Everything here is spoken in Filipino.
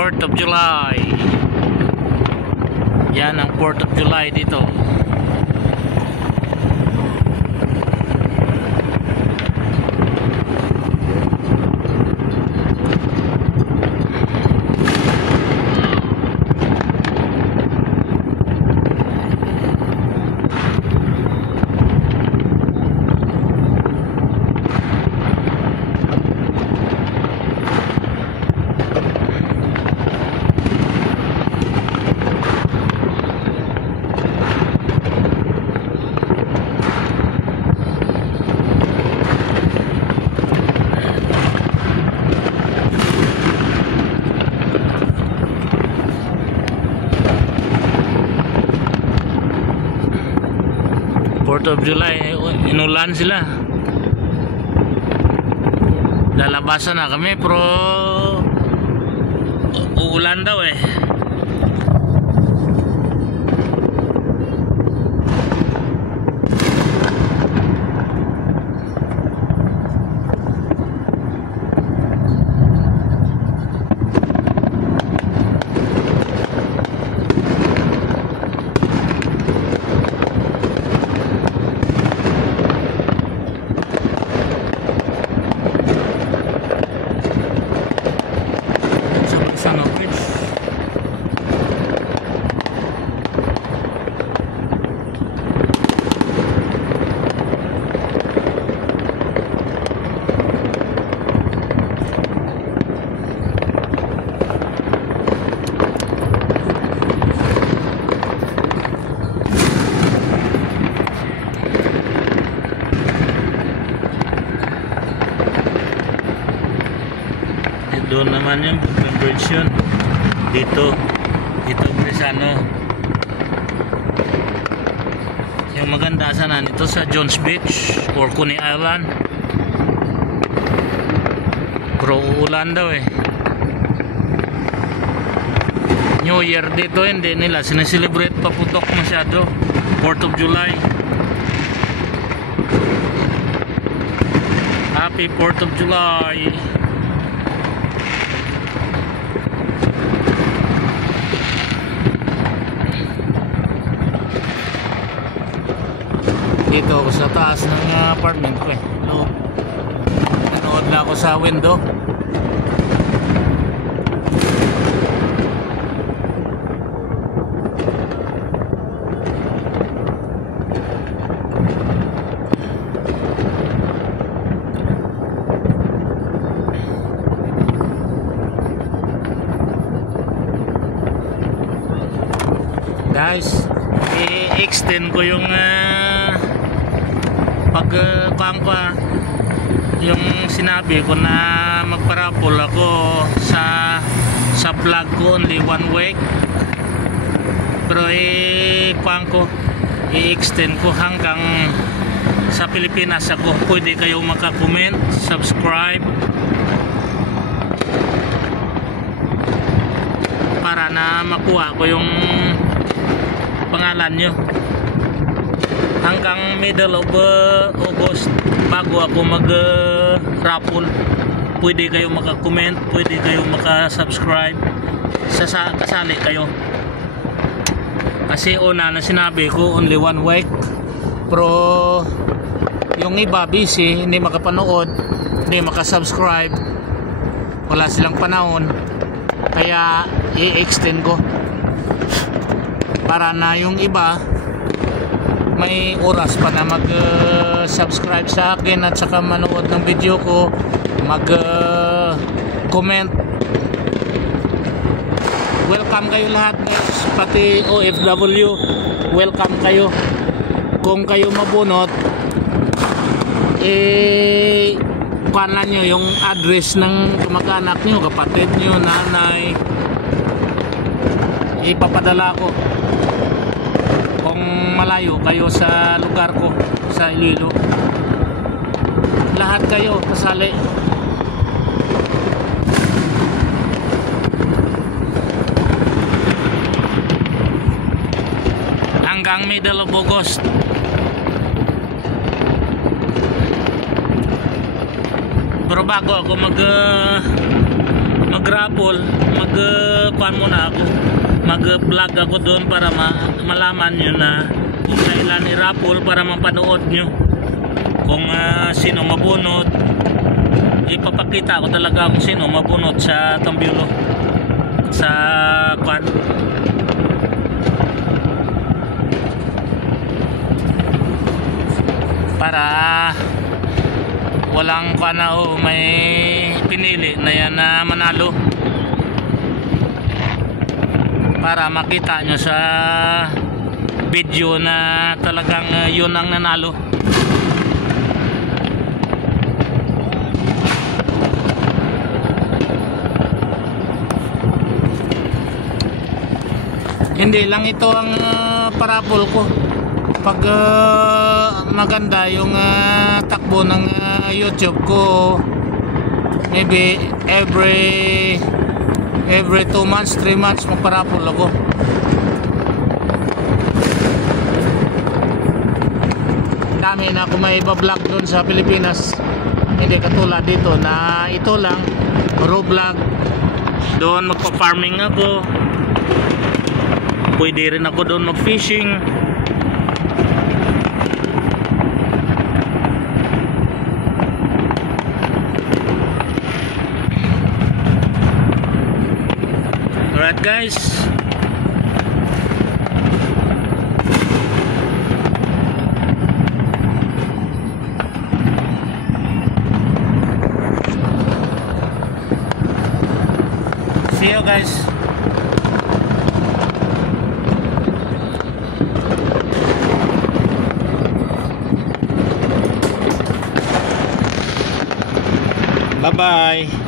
4th of July. Yan ang 4th of July dito. Of July, inulan sila. Lalabasan na kami pero uulan daw eh. Doon naman yung bridge yun. Dito Bresano. Yung maganda sana nito sa Jones Beach or Coney Island. Pero uulan daw eh. New Year dito hindi nila sineselebrate pa putok masyado. 4th of July. Happy 4th of July. Dito ako sa taas ng apartment ko eh. Nanood na ako sa window. Guys, i-extend ko yung yung sinabi ko na magparapol ako sa vlog ko only 1 week, pero i-extend ko hanggang sa Pilipinas ako. Pwede kayo maka-comment, subscribe para na makuha ko yung pangalan nyo. Hanggang middle of August bago ako mag-raffle. Pwede kayo maka-comment, pwede kayo maka-subscribe, kasali kayo. Kasi una na sinabi ko only 1 week, pero yung iba busy, hindi makapanood, hindi maka-subscribe, wala silang panahon, kaya i-extend ko para na yung iba may oras pa na mag-subscribe sa akin at saka manood ng video ko, mag-comment. Welcome kayo lahat guys, pati OFW, welcome kayo. Kung kayo mabunot, kuhanan nyo yung address ng kamag-anak nyo, kapatid nyo, nanay, ipapadala ko. Malayo kayo sa lugar ko sa Iloilo, lahat kayo kasali. Hanggang middle of August. Pero bago ako mag raffle, kuan muna ako. Mag-vlog ako doon para malaman nyo na kung kailan i-raffle para mapanood nyo. Kung sino mabunot, ipapakita ko talaga kung sino mabunot sa Tambulo. Sa kuan. Para walang kuana may pinili na yan na manalo, para makita nyo sa video na talagang yun ang nanalo. Hindi lang ito ang parapol ko. Pag maganda yung takbo ng YouTube ko, maybe every 2 months, 3 months magparapol ako. Dami na ako may iba-vlog doon sa Pilipinas. Hindi katulad dito na ito lang, raw vlog. Doon magpa-farming ako. Pwede rin ako doon mag-fishing. Alright guys, see you guys. Bye bye.